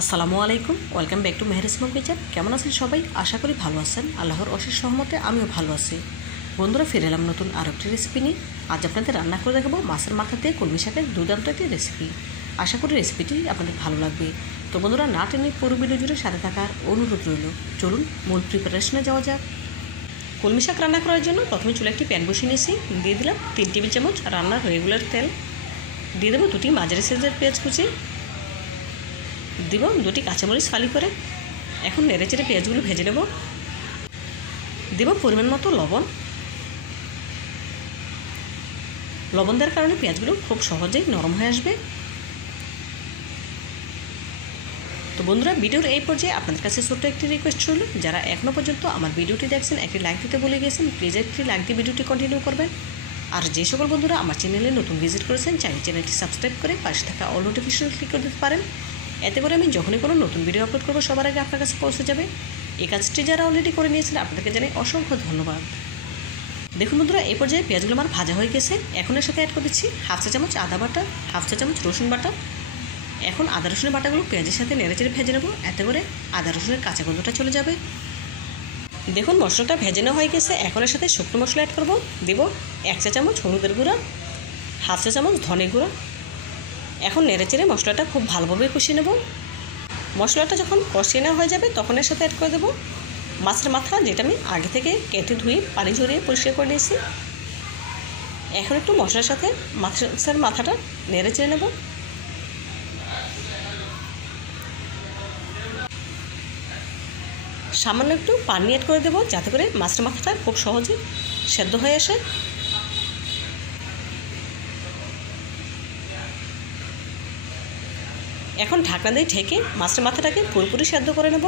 আসসালামু আলাইকুম, welcome back to Meher Islam kitchen. কেমন আছেন সবাই? আশা করি ভালো আছেন। আল্লাহর অশেষ সহমতে আমিও ভালো আছি। বন্ধুরা, ফিরে এলাম নতুন আরও একটি রেসিপি নিয়ে। আজ আপনাদের রান্না করে দেখাবো মাছের মাথা দিয়ে কলমি শাকের দুর্দান্ত একটি রেসিপি আশা করি রেসিপিটি আপনাদের ভালো লাগবে। তো বন্ধুরা, না টেনে পুরো ভিডিও জুড়ে সাথে থাকার অনুরোধ রইল। চলুন মূল প্রিপারেশনে যাওয়া যাক। কলমি শাক রান্না করার জন্য প্রথমে চুলে একটি প্যান বসিয়ে নিয়েছি। দিয়ে দিলাম তিন টেবিল চামচ রান্নার রেগুলার তেল। দিয়ে দেবো দুটি মাঝারি সাইজের পেঁয়াজ কুচি। দিব, দুটি কাঁচামরিচ ফালি করে। এখন নেড়ে চেড়ে পেঁয়াজগুলো ভেজে নেব। দেব পরিমাণ মতো লবণ। লবণ দেওয়ার কারণে পেঁয়াজগুলো খুব সহজেই নরম হয়ে আসবে। তো বন্ধুরা, ভিডিওর এই পর্যায়ে আপনাদের কাছে ছোট্ট একটি রিকোয়েস্ট রইল। যারা এখনও পর্যন্ত আমার ভিডিওটি দেখছেন, একটি লাইক দিতে বলে গিয়েছেন প্লিজ একটি লাইক দিয়ে ভিডিওটি কন্টিনিউ করবেন। আর যে সকল বন্ধুরা আমার চ্যানেলে নতুন ভিজিট করেছেন, চাইলে চ্যানেলটি সাবস্ক্রাইব করে পাশে থাকা অল নোটিফিকেশন ক্লিক করে দিতে পারেন। এতে করে আমি যখনই কোনো নতুন ভিডিও আপলোড করব, সবার আগে আপনার কাছে পৌঁছে যাবে। এই কাজটি যারা অলরেডি করে নিয়েছেন, আপনাদেরকে জানাই অসংখ্য ধন্যবাদ। দেখুন বন্ধুরা, এই পর্যায়ে পেঁয়াজগুলো আমার ভাজা হয়ে গেছে। এখন এর সাথে অ্যাড করে দিচ্ছি হাফ চা চামচ আদা বাটা হাফ চা চামচ রসুন বাটা। এখন আদা রসুনের বাটাগুলো পেঁয়াজের সাথে নেড়ে চেড়ে ভেজে নেব। এতে করে আদা রসুনের কাঁচা গন্ধটা চলে যাবে। দেখুন, মশলাটা ভেজে নেওয়া হয়ে গেছে। এখন এর সাথে শুকনো মশলা অ্যাড করব। দেবো এক চা চামচ হলুদের গুঁড়া হাফ চা চামচ ধনে গুঁড়া এখন নেড়ে চেড়ে মশলাটা খুব ভালোভাবে কষিয়ে নেব। মশলাটা যখন কষিয়ে নেওয়া হয়ে যাবে তখন এর সাথে অ্যাড করে দেবো মাছের মাথা, যেটা আমি আগে থেকে কেটে ধুয়ে, পানি ঝরিয়ে পরিষ্কার করে নিয়েছি। এখন একটু মশলার সাথে মাছের মাথাটা নেড়ে চেড়ে নেব। সামান্য একটু পানি অ্যাড করে দেবো যাতে করে মাছের মাথাটা খুব সহজে সেদ্ধ হয়ে আসে। এখন ঢাকনা দিয়ে ঢেকে মাছের মাথাটাকে পুরোপুরি সেদ্ধ করে নেব।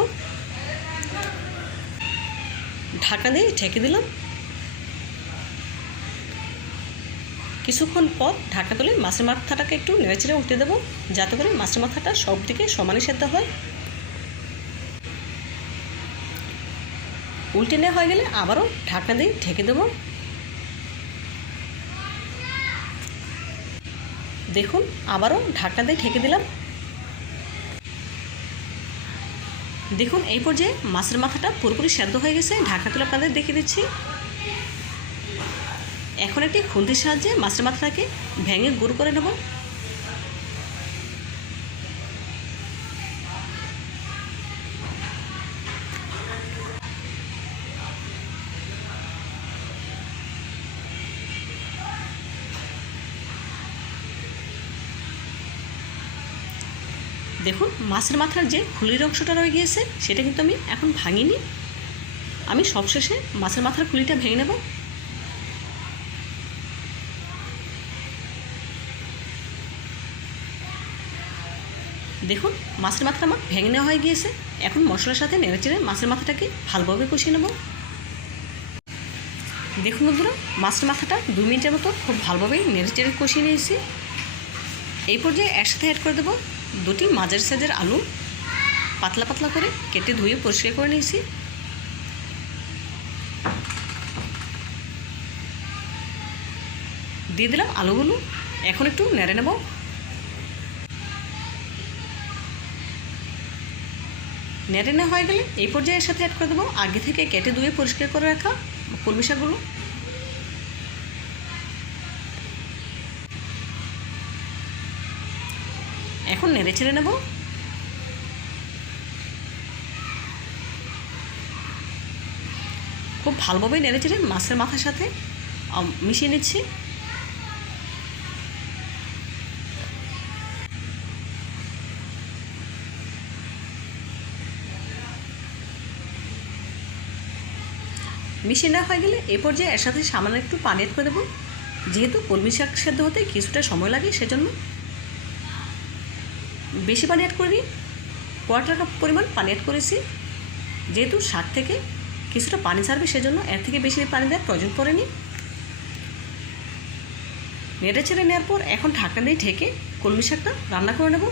ঢাকনা দিয়ে ঢেকে দিলাম। কিছুক্ষণ পর ঢাকা তুলে মাছের মাথাটাকে একটু নেড়েচেড়ে উঠতে দেবো, যাতে করে মাছের মাথাটা সব দিকে সমানে সেদ্ধ হয়। উল্টে নেওয়া হয়ে গেলে আবারও ঢাকনা দিয়ে ঢেকে দেবো। দেখুন, আবারও ঢাকনা দিয়ে ঢেকে দিলাম। দেখুন, এই পর্যায়ে মাছের মাথাটা পুরোপুরি সেদ্ধ হয়ে গেছে। ঢাকা তুলে আপনাদের দেখে দিচ্ছি। এখন একটি খুন্তির সাহায্যে মাছের মাথাটাকে ভেঙে গুঁড়ো করে নেব। দেখুন, মাছের মাথার যে খুলির অংশটা রয়ে গিয়েছে, সেটা কিন্তু আমি এখন ভাঙিনি। আমি সবশেষে মাছের মাথার খুলিটা ভেঙে নেব। দেখুন, মাছের মাথাটা আমার ভেঙে নেওয়া হয়ে গিয়েছে। এখন মশলার সাথে নেড়ে চেড়ে মাছের মাথাটাকে ভালোভাবে কষিয়ে নেব। দেখুন বন্ধুরা, মাছের মাথাটা দু মিনিটের মতো খুব ভালোভাবেই নেড়ে চেড়ে কষিয়ে নিয়েছি। এই পর্যায়ে একসাথে অ্যাড করে দেবো দুটি মাঝারি সাইজের আলু পাতলা পাতলা করে কেটে ধুয়ে পরিষ্কার করে নিয়েছি। দিয়ে দিলাম আলুগুলো। এখন একটু নেড়ে নেব। নেড়ে নেওয়া হয়ে গেলে এই পর্যায়ের সাথে অ্যাড করে দেবো। আগে থেকে কেটে ধুয়ে পরিষ্কার করে রাখা কলমি শাকগুলো এখন নেড়ে ছেড়ে নেব। খুব ভালোভাবে নেড়ে চেড়ে মাছের মাথার সাথে মিশিয়ে নিচ্ছি। মিশিয়ে নেওয়া হয়ে গেলে এ পর্যায়ে এর সাথে সামান্য একটু পানি করে দেবো। যেহেতু কলমি শাক সেদ্ধ হতে কিছুটা সময় লাগে, সেজন্য বেশি পানি অ্যাড করিনি কোয়ার্টার কাপ পরিমাণ পানি অ্যাড করেছি। যেহেতু শাক থেকে কিছুটা পানি ছাড়বে, সেজন্য এর থেকে বেশি পানি দেওয়ার প্রয়োজন পড়েনি। নেড়ে ছেড়ে নেওয়ার পর এখন ঢাকনা দিয়ে ঢেকে কলমি শাকটা রান্না করে নেব।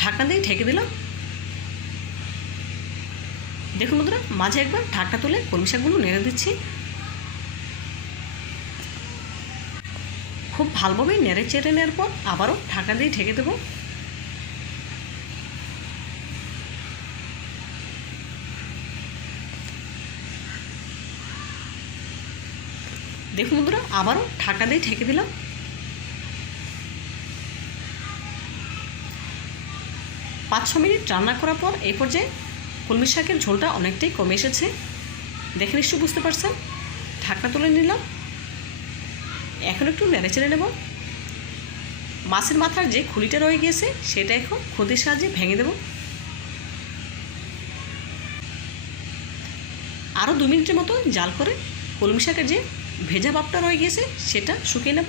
ঢাকনা দিয়ে ঢেকে দিলাম। দেখুন বন্ধুরা, মাঝে একবার ঢাকনা তুলে কলমি শাকগুলো নেড়ে দিচ্ছি। খুব ভালোভাবে নেড়ে চেড়ে নেওয়ার পর আবারও ঢাকা দিয়ে ঢেকে দেবো। দেখুন বন্ধুরা, আবারও ঢাকা দিয়ে ঢেকে দিলাম। পাঁচ ছ মিনিট রান্না করার পর এই পর্যায়ে কলমি শাকের ঝোলটা অনেকটাই কমে এসেছে। দেখে নিশ্চয় বুঝতে পারছেন। ঢাকনা তুলে নিলাম। এখন একটু নেড়ে চেড়ে নেব। মাছের মাথার যে খুলিটা রয়ে গিয়েছে, সেটা এখন খুদির সাহায্যে ভেঙে দেব। আরও দু মিনিটের মতো জাল করে কলমি শাকের যে ভেজা ভাবটা রয়ে গিয়েছে, সেটা শুকিয়ে নেব।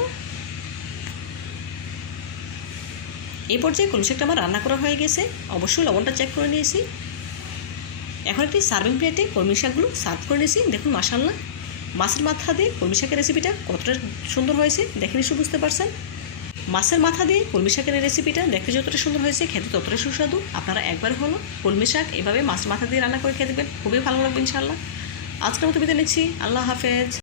এই পর্যায়ে কলমি শাকটা আমার রান্না করা হয়ে গেছে অবশ্যই লবণটা চেক করে নিয়েছি। এখন একটি সার্ভিং প্লেটে কলমি শাকগুলো সার্ভ করে নিয়েছি। দেখুন মাসাল্লাহ মাছের মাথা দিয়ে কলমি শাকের রেসিপিটা কতটা সুন্দর হয়েছে দেখে নিশ্চয় বুঝতে পারছেন। মাছের মাথা দিয়ে কলমি শাকের রেসিপিটা দেখতে যতটা সুন্দর হয়েছে, খেতে ততটাই সুস্বাদু। আপনারা একবার হলো কলমি শাক এভাবে মাছের মাথা দিয়ে রান্না করে খেয়ে দেবেন খুবই ভালো লাগবে ইনশাআল্লাহ। আজকের মতো বিদায় নিচ্ছি। আল্লাহ হাফেজ।